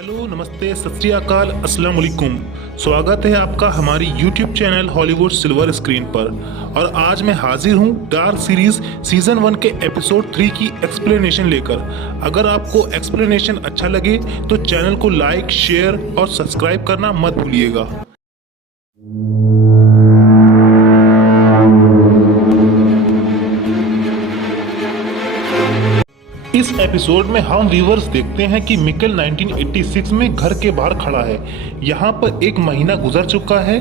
Hello, नमस्ते, सत श्री अकाल, अस्सलाम वालेकुम। स्वागत है आपका हमारी YouTube channel Hollywood silver screen पर। और आज मैं हाजिर हूँ डार्क सीरीज सीजन 1 के एपिसोड 3 की एक्सप्लेनेशन लेकर। अगर आपको एक्सप्लेनेशन अच्छा लगे तो चैनल को लाइक, शेयर और सब्सक्राइब करना मत भूलिएगा। इस एपिसोड में हम व्यूवर्स देखते हैं कि मिकेल 1986 में घर के बाहर खड़ा है। यहाँ पर एक महीना गुजर चुका है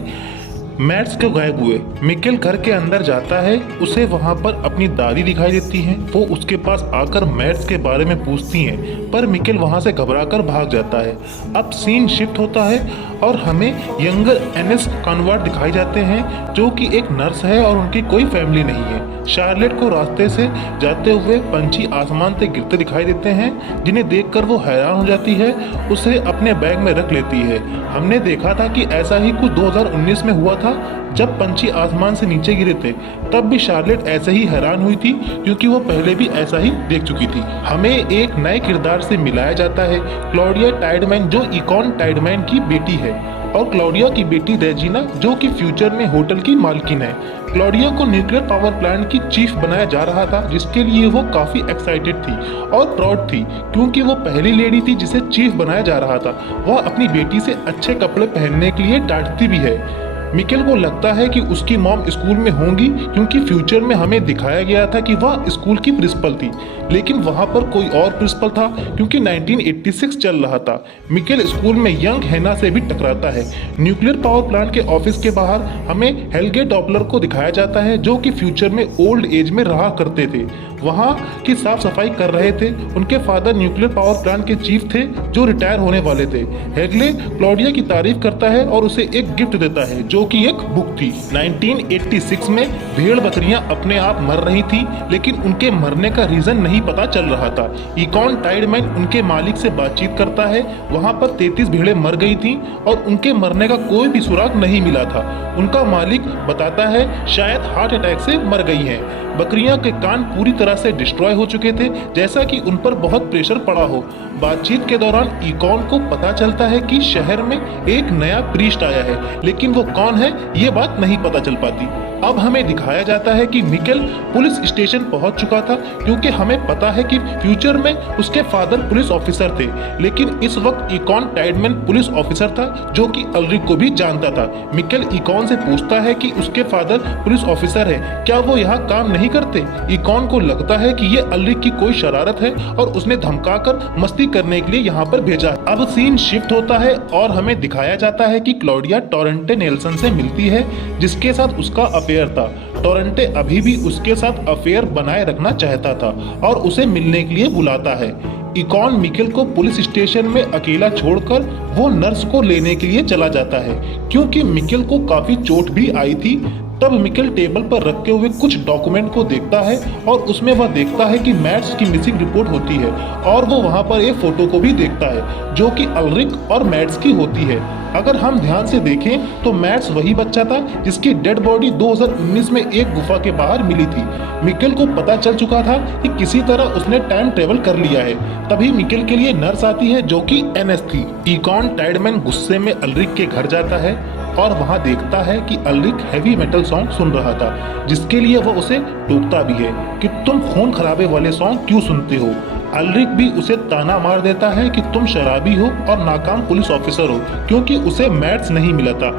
मैड्स के गायब हुए। मिकेल घर के अंदर जाता है, उसे वहाँ पर अपनी दादी दिखाई देती हैं। वो उसके पास आकर मैड्स के बारे में पूछती हैं, पर मिकेल वहाँ से घबराकर भाग जाता है। अब सीन शिफ्ट होता है और हमें यंगर एनेस कॉनवर्ट दिखाई जाते हैं, जो कि एक नर्स है और उनकी कोई फैमिली नहीं है। शार्लेट को रास्ते से जाते हुए पंछी आसमान से गिरते दिखाई देते हैं, जिन्हें देखकर वो हैरान हो जाती है। उसे अपने बैग में रख लेती है। हमने देखा था कि ऐसा ही कुछ 2019 में हुआ था, जब पंछी आसमान से नीचे गिरे थे। तब भी शार्लेट ऐसे ही हैरान हुई थी, क्योंकि वो पहले भी ऐसा ही देख चुकी थी। हमें एक नए किरदार से मिलाया जाता है, क्लॉडिया टाइडमैन, जो इकॉन टाइडमैन की बेटी है, और क्लॉडिया की बेटी रेजिना, जो कि फ्यूचर में होटल की मालकिन है। क्लॉडिया को न्यूक्लियर पावर प्लांट की चीफ बनाया जा रहा था, जिसके लिए वो काफी एक्साइटेड थी और प्राउड थी, क्योंकि वो पहली लेडी थी जिसे चीफ बनाया जा रहा था। वह अपनी बेटी से अच्छे कपड़े पहनने के लिए डांटती भी है। मिकेल को लगता है कि उसकी मॉम स्कूल में होंगी, क्योंकि फ्यूचर में हमें दिखाया गया था कि वह स्कूल की प्रिंसिपल थी, लेकिन वहां पर कोई और प्रिंसिपल था, क्योंकि 1986 चल रहा था। मिकेल स्कूल में यंग हैना से भी टकराता है। न्यूक्लियर पावर प्लांट के ऑफिस के बाहर हमें हेल्गे डॉपलर को दिखाया जाता है, जो कि फ्यूचर में ओल्ड एज में रहा करते थे। वहाँ की साफ सफाई कर रहे थे। उनके फादर न्यूक्लियर पावर प्लांट के चीफ थे, जो रिटायर होने वाले थे। हेगले क्लॉडिया की तारीफ करता है और उसे एक गिफ्ट देता है, जो कि एक बुक थी। 1986 में भेड़ बकरियां अपने आप मर रही थी, लेकिन उनके मरने का रीजन नहीं पता चल रहा था। इकॉन टाइडमैन उनके मालिक से बातचीत करता है। वहाँ पर 33 भेड़ें मर गई थी और उनके मरने का कोई भी सुराग नहीं मिला था। उनका मालिक बताता है शायद हार्ट अटैक से मर गई हैं। बकरियां के कान पूरी तरह से डिस्ट्रॉय हो चुके थे, जैसा कि उन पर बहुत प्रेशर पड़ा हो। बातचीत के दौरान इकॉन को पता चलता है कि शहर में एक नया प्रीस्ट आया है, लेकिन वो कौन है ये बात नहीं पता चल पाती। अब हमें दिखाया जाता है कि मिकेल पुलिस स्टेशन पहुंच चुका था, क्योंकि हमें पता है कि फ्यूचर में उसके फादर पुलिस ऑफिसर थे, लेकिन इस वक्त इकॉन टाइडमैन पुलिस ऑफिसर था, जो कि अल्रिक को भी जानता था। मिकेल इकॉन से पूछता है कि उसके फादर पुलिस ऑफिसर है, क्या वो यहाँ काम नहीं करते। इकॉन को लगता है कि ये अल्रिक की कोई शरारत है और उसने धमकाकर मस्ती करने के लिए यहाँ पर भेजा है। अब सीन शिफ्ट होता है और हमें दिखाया जाता है कि क्लॉडिया टोरेंटे नेल्सन से मिलती है, जिसके साथ उसका अफेयर था। टोरेंटे अभी भी उसके साथ अफेयर बनाए रखना चाहता था और उसे मिलने के लिए बुलाता है। इकॉन मिकेल को पुलिस स्टेशन में अकेला छोड़कर वो नर्स को लेने के लिए चला जाता है, क्योंकि मिकेल को काफी चोट भी आई थी। तब मिकेल टेबल पर रखे हुए कुछ डॉक्यूमेंट को देखता है और उसमें वह देखता है कि मैड्स की मिसिंग रिपोर्ट होती है, और वो वहाँ पर एक फोटो को भी देखता है, जो कि अल्रिक और मैड्स की होती है। अगर हम ध्यान से देखें तो मैड्स वही बच्चा था जिसकी डेड बॉडी 2019 में एक गुफा के बाहर मिली थी। मिकेल को पता चल चुका था कि किसी तरह उसने टाइम ट्रेवल कर लिया है। तभी मिकेल के लिए नर्स आती है, जो कि एनेस थी। इकॉन टाइडमैन गुस्से में अल्रिक के घर जाता है और वहाँ देखता है कि अल्रिक हैवी मेटल सॉन्ग सुन रहा था, जिसके लिए वो उसे टोकता भी है कि तुम खून खराबे वाले सॉन्ग क्यों सुनते हो। अल्रिक भी उसे ताना मार देता है कि तुम शराबी हो और नाकाम पुलिस ऑफिसर हो, क्योंकि उसे मैड्स नहीं मिला था।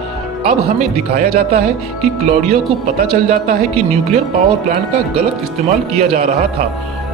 अब हमें दिखाया जाता है कि क्लॉडिया को पता चल जाता है कि न्यूक्लियर पावर प्लांट का गलत इस्तेमाल किया जा रहा था।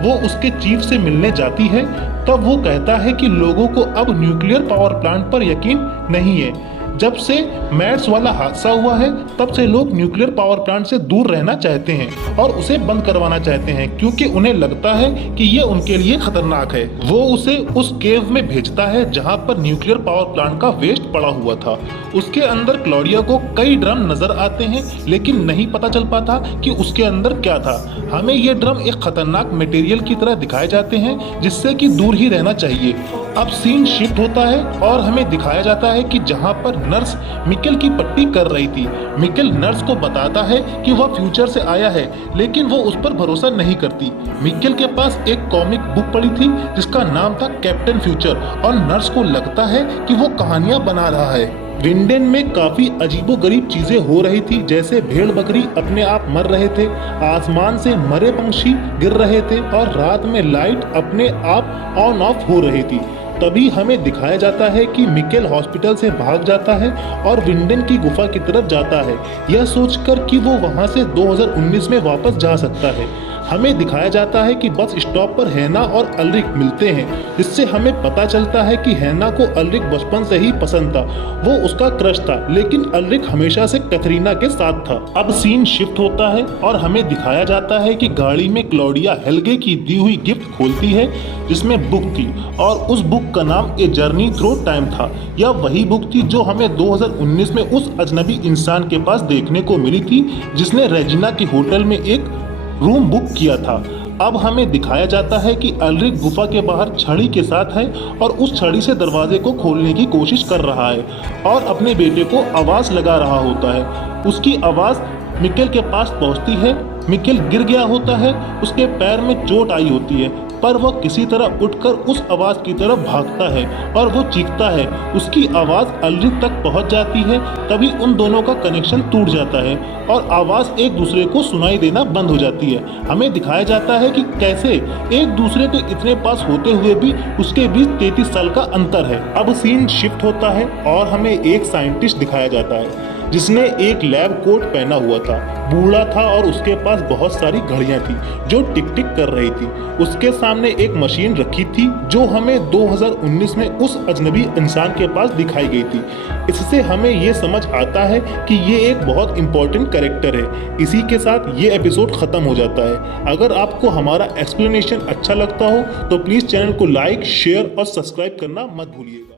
वो उसके चीफ से मिलने जाती है। तब वो कहता है कि लोगों को अब न्यूक्लियर पावर प्लांट पर यकीन नहीं है। जब से मैड्स वाला हादसा हुआ है, तब से लोग न्यूक्लियर पावर प्लांट से दूर रहना चाहते हैं और उसे बंद करवाना चाहते हैं, क्योंकि उन्हें लगता है कि ये उनके लिए खतरनाक है। वो उसे उस केव में भेजता है जहां पर न्यूक्लियर पावर प्लांट का वेस्ट पड़ा हुआ था। उसके अंदर क्लॉडिया को कई ड्रम नजर आते हैं, लेकिन नहीं पता चल पाता कि उसके अंदर क्या था। हमें ये ड्रम एक खतरनाक मटेरियल की तरह दिखाए जाते हैं, जिससे कि दूर ही रहना चाहिए। अब सीन शिफ्ट होता है और हमें दिखाया जाता है कि जहां पर नर्स मिकेल की पट्टी कर रही थी। मिकेल नर्स को बताता है कि वह फ्यूचर से आया है, लेकिन वो उस पर भरोसा नहीं करती। मिकेल के पास एक कॉमिक बुक पड़ी थी जिसका नाम था कैप्टन फ्यूचर, और नर्स को लगता है कि वो कहानियां बना रहा है। विंडेन में काफी अजीबोगरीब चीजें हो रही थी, जैसे भेड़ बकरी अपने आप मर रहे थे, आसमान से मरे पंछी गिर रहे थे और रात में लाइट अपने आप ऑन ऑफ हो रही थी। तभी हमें दिखाया जाता है कि मिकेल हॉस्पिटल से भाग जाता है और विंडेन की गुफा की तरफ जाता है, यह सोचकर कि वो वहां से 2019 में वापस जा सकता है। हमें दिखाया जाता है कि बस स्टॉप पर हैना और अल्रिक मिलते हैं, जिससे हमें पता चलता है कि हैना को अल्रिक बचपन से ही पसंद था, वो उसका क्रश था, लेकिन अल्रिक हमेशा से कैथरीना के साथ था। अब सीन शिफ्ट होता है और हमें दिखाया जाता है कि गाड़ी में क्लॉडिया हेल्गे की दी हुई गिफ्ट खोलती है, जिसमें बुक थी, और उस बुक का नाम ए जर्नी थ्रू टाइम था। यह वही बुक थी जो हमें 2019 में उस अजनबी इंसान के पास देखने को मिली थी, जिसने रेजिना के होटल में एक रूम बुक किया था। अब हमें दिखाया जाता है कि अल्रिक गुफा के बाहर छड़ी के साथ है और उस छड़ी से दरवाजे को खोलने की कोशिश कर रहा है और अपने बेटे को आवाज लगा रहा होता है। उसकी आवाज मिकेल के पास पहुंचती है। मिकेल गिर गया होता है, उसके पैर में चोट आई होती है, पर वह किसी तरह उठकर उस आवाज की तरफ भागता है और वो चीखता है। उसकी आवाज अल्रिक तक पहुंच जाती है। तभी उन दोनों का कनेक्शन टूट जाता है और आवाज एक दूसरे को सुनाई देना बंद हो जाती है। हमें दिखाया जाता है कि कैसे एक दूसरे के इतने पास होते हुए भी उसके बीच 33 साल का अंतर है। अब सीन शिफ्ट होता है और हमें एक साइंटिस्ट दिखाया जाता है जिसने एक लैब कोट पहना हुआ था, बूढ़ा था और उसके पास बहुत सारी घड़ियां थी जो टिक टिक कर रही थी। उसके सामने एक मशीन रखी थी जो हमें 2019 में उस अजनबी इंसान के पास दिखाई गई थी। इससे हमें ये समझ आता है कि ये एक बहुत इंपॉर्टेंट कैरेक्टर है। इसी के साथ ये एपिसोड खत्म हो जाता है। अगर आपको हमारा एक्सप्लेनेशन अच्छा लगता हो तो प्लीज़ चैनल को लाइक, शेयर और सब्सक्राइब करना मत भूलिएगा।